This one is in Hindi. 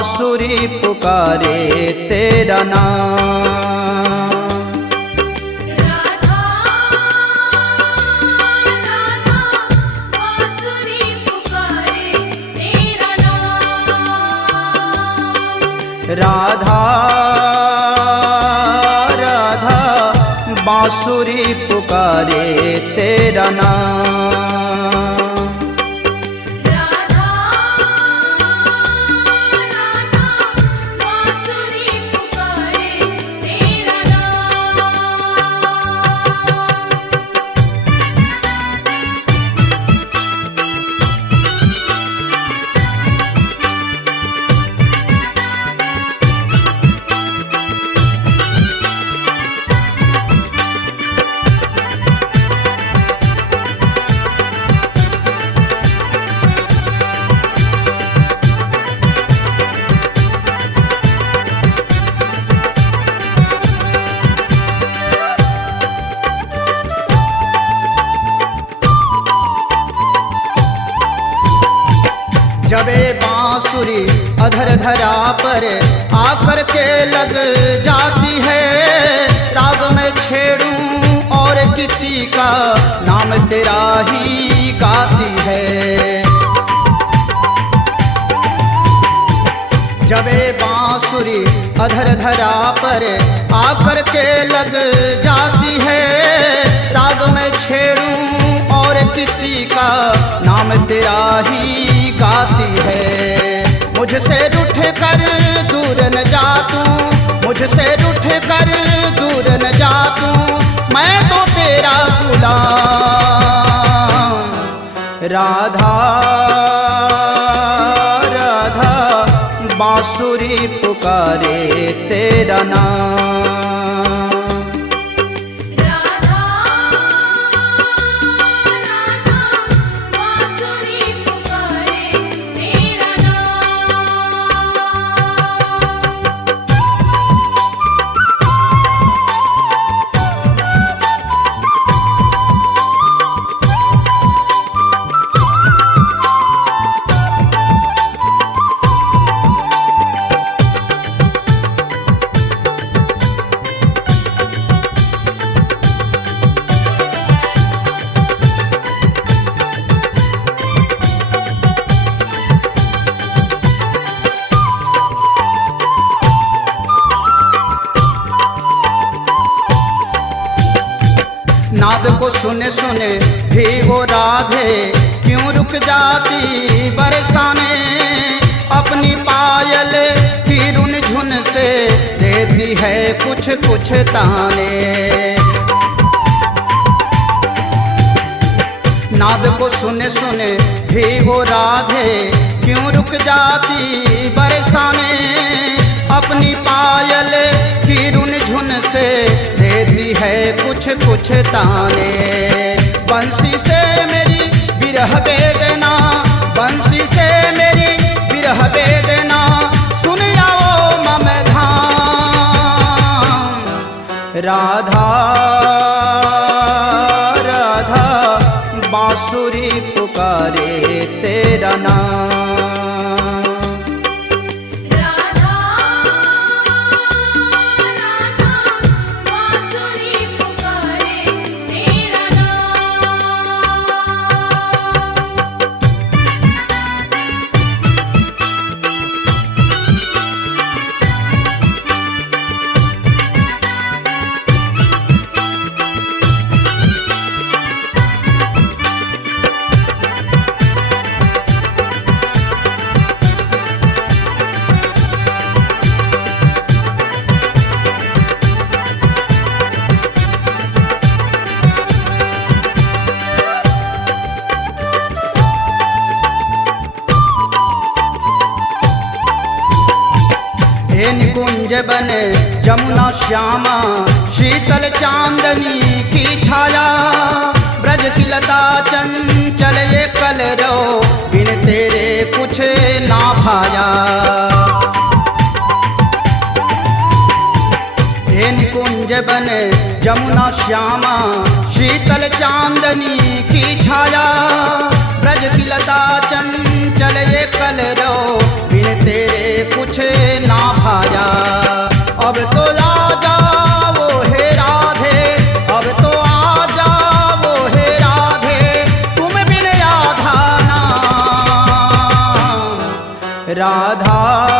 बांसुरी पुकारे तेरा नाम। राधा राधा बांसुरी पुकारे तेरा नाम। राधा राधा बांसुरी पुकारे तेरा नाम। राधा राधा बांसुरी पुकारे तेरा जबे बांसुरी अधर धरा पर आकर के लग जाती है, राग में छेड़ूं और किसी का नाम तेरा ही गाती है। जबे बांसुरी अधर धरा पर आकर के लग जाती है, राग में छेड़ूं और किसी का नाम तेरा ही गाती है। मुझसे रूठ कर दूर न जा तू, मुझसे रूठ कर दूर न जा तू, मैं तो तेरा गुलाम। राधा राधा बांसुरी पुकारे तेरा नाम। राधा राधा बांसुरी पुकारे तेरा नाम। नाद को सुने सुने भी वो राधे क्यों रुक जाती बरसाने, अपनी पायल की रुन झुन से देती है कुछ कुछ ताने। नाद को सुने सुने भी वो राधे क्यों रुक जाती बरसाने, अपनी पायल की रुन झुन से देती है कुछ कुछ ताने। बंसी से मेरी विरह वेदना, बंसी से मेरी विरह वेदना, सुन आओ मम धाम। राधा राधा बांसुरी पुकारे तेरा नाम। राधा राधा बांसुरी पुकारे तेरा नाम। हे निकुंज बने जमुना श्यामा, शीतल चांदनी की छाया, ब्रज की लता चंचल ये कलरव, बिन तेरे कुछ ना भाया। हे निकुंज बने जमुना श्यामा, शीतल चांदनी की छाया, ब्रज की लता चंचल ये कलरव, बिन तेरे कुछ राधा